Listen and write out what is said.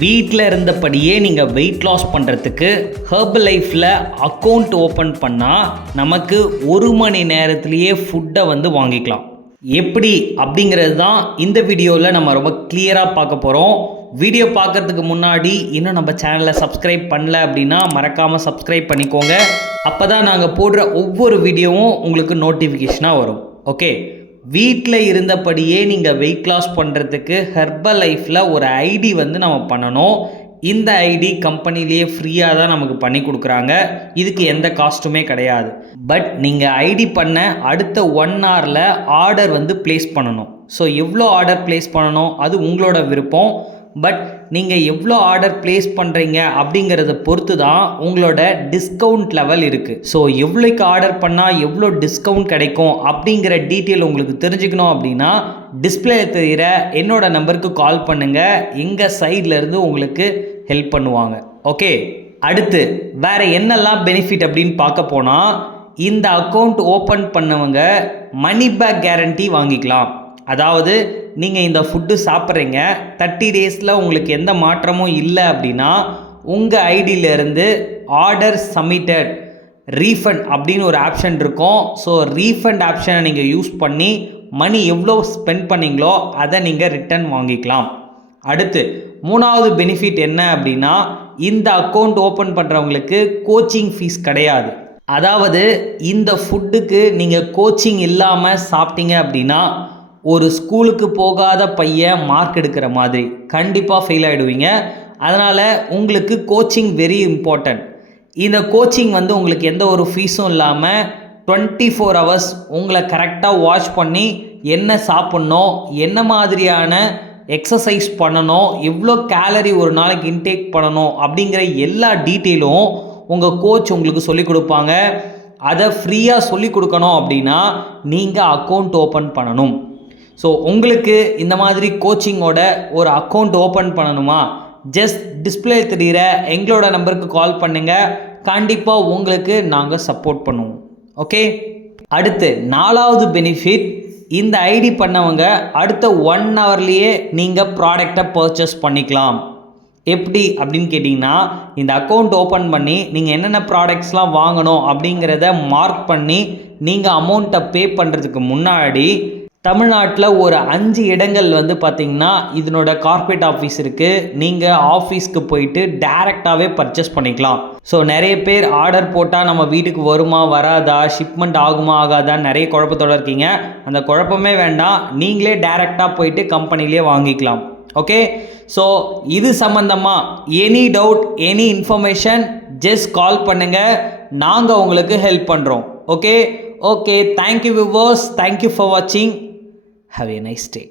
வீட்டில் இருந்தபடியே நீங்கள் வெயிட் லாஸ் பண்ணுறதுக்கு ஹெர்பல் லைஃப்பில் அக்கௌண்ட் ஓப்பன் பண்ணால் நமக்கு 1 மணி நேரத்துலேயே ஃபுட்டை வந்து வாங்கிக்கலாம். எப்படி அப்படிங்கிறது தான் இந்த வீடியோவில் நம்ம ரொம்ப கிளியராக பார்க்க போகிறோம். வீடியோ பார்க்குறதுக்கு முன்னாடி இன்னும் நம்ம சேனலை சப்ஸ்கிரைப் பண்ணல அப்படின்னா மறக்காமல் சப்ஸ்கிரைப் பண்ணிக்கோங்க. அப்போ தான் நாங்கள் போடுற ஒவ்வொரு வீடியோவும் உங்களுக்கு நோட்டிஃபிகேஷனாக வரும். ஓகே, வீட்டில் இருந்தபடியே நீங்கள் வெயிட் லாஸ் பண்ணுறதுக்கு ஹெர்பல் லைஃப்பில் ஒரு ஐடி வந்து நம்ம பண்ணணும். இந்த ஐடி கம்பெனிலேயே ஃப்ரீயாக தான் நமக்கு பண்ணி கொடுக்குறாங்க. இதுக்கு எந்த காஸ்ட்டுமே கிடையாது. பட் நீங்கள் ஐடி பண்ண அடுத்த 1 ஹவரில் ஆர்டர் வந்து ப்ளேஸ் பண்ணணும். ஸோ எவ்வளோ ஆர்டர் ப்ளேஸ் பண்ணணும் அது உங்களோட விருப்பம். பட் நீங்கள் எவ்வளோ ஆர்டர் ப்ளேஸ் பண்ணுறீங்க அப்படிங்கிறத பொறுத்து தான் உங்களோட டிஸ்கவுண்ட் லெவல் இருக்குது. ஸோ எவ்வளோக்கு ஆர்டர் பண்ணால் எவ்வளோ டிஸ்கவுண்ட் கிடைக்கும் அப்படிங்கிற டீட்டெயில் உங்களுக்கு தெரிஞ்சுக்கணும் அப்படின்னா டிஸ்பிளே தெரிகிற என்னோடய நம்பருக்கு கால் பண்ணுங்கள். எங்கள் சைட்லேருந்து உங்களுக்கு ஹெல்ப் பண்ணுவாங்க. ஓகே, அடுத்து வேறு என்னெல்லாம் பெனிஃபிட் அப்படின்னு பார்க்க போனால் இந்த அக்கௌண்ட் ஓப்பன் பண்ணவங்க மணி பேக் கேரண்டி வாங்கிக்கலாம். அதாவது நீங்கள் இந்த ஃபுட்டு சாப்பிட்றீங்க, 30 டேஸில் உங்களுக்கு எந்த மாற்றமும் இல்லை அப்படின்னா உங்கள் ஐடியிலேருந்து ஆர்டர் சப்மிட்டட் ரீஃபண்ட் அப்படின்னு ஒரு ஆப்ஷன் இருக்கும். ஸோ ரீஃபண்ட் ஆப்ஷனை நீங்கள் யூஸ் பண்ணி மணி எவ்வளோ ஸ்பெண்ட் பண்ணிங்களோ அதை நீங்கள் ரிட்டர்ன் வாங்கிக்கலாம். அடுத்து 3வது பெனிஃபிட் என்ன அப்படின்னா இந்த அக்கௌண்ட் ஓப்பன் பண்ணுறவங்களுக்கு கோச்சிங் ஃபீஸ் கிடையாது. அதாவது இந்த ஃபுட்டுக்கு நீங்கள் கோச்சிங் இல்லாமல் சாப்பிட்டீங்க அப்படின்னா ஒரு ஸ்கூலுக்கு போகாத பையன் மார்க் எடுக்கிற மாதிரி கண்டிப்பாக ஃபெயில் ஆகிடுவீங்க. அதனால் உங்களுக்கு கோச்சிங் வெரி இம்பார்ட்டன்ட். இந்த கோச்சிங் வந்து உங்களுக்கு எந்த ஒரு ஃபீஸும் இல்லாமல் 24 ஹவர்ஸ் உங்களை கரெக்டாக வாட்ச் பண்ணி என்ன சாப்பிட்ணும், என்ன மாதிரியான எக்ஸசைஸ் பண்ணணும், எவ்வளோ கேலரி ஒரு நாளைக்கு இன்டேக் பண்ணணும் அப்படிங்கிற எல்லா டீட்டெயிலும் உங்கள் கோச் உங்களுக்கு சொல்லிக் கொடுப்பாங்க. அதை ஃப்ரீயாக சொல்லிக் கொடுக்கணும் அப்படின்னா நீங்கள் அக்கௌண்ட் ஓப்பன் பண்ணணும். ஸோ உங்களுக்கு இந்த மாதிரி கோச்சிங்கோட ஒரு அக்கௌண்ட் ஓப்பன் பண்ணணுமா, ஜஸ்ட் டிஸ்பிளே தெரிகிற எங்களோட நம்பருக்கு கால் பண்ணுங்கள். கண்டிப்பாக உங்களுக்கு நாங்கள் சப்போர்ட் பண்ணுவோம். ஓகே, அடுத்து 4வது பெனிஃபிட், இந்த ஐடி பண்ணவங்க அடுத்த 1 ஹவர்லேயே நீங்கள் ப்ராடக்டை பர்ச்சேஸ் பண்ணிக்கலாம். எப்படி அப்படின்னு கேட்டிங்கன்னா இந்த அக்கௌண்ட் ஓப்பன் பண்ணி நீங்கள் என்னென்ன ப்ராடக்ட்ஸ்லாம் வாங்கணும் அப்படிங்கிறத மார்க் பண்ணி நீங்கள் அமௌண்ட்டை பே பண்ணுறதுக்கு முன்னாடி தமிழ்நாட்டில் ஒரு 5 இடங்கள் வந்து பார்த்திங்கன்னா இதனோட கார்ப்பரேட் ஆஃபீஸ் இருக்குது. நீங்கள் ஆஃபீஸ்க்கு போயிட்டு டைரெக்டாகவே பர்ச்சேஸ் பண்ணிக்கலாம். ஸோ நிறைய பேர் ஆர்டர் போட்டால் நம்ம வீட்டுக்கு வருமா வராதா, ஷிப்மெண்ட் ஆகுமா ஆகாதான்னு நிறைய குழப்பத்தோடு இருக்கீங்க. அந்த குழப்பமே வேண்டாம், நீங்களே டைரெக்டாக போயிட்டு கம்பெனிலே வாங்கிக்கலாம். ஓகே, ஸோ இது சம்மந்தமாக any doubt, any information just call பண்ணுங்கள். நாங்கள் உங்களுக்கு ஹெல்ப் பண்ணுறோம். Okay, thank you viewers, thank you for வாட்சிங். Have a nice day.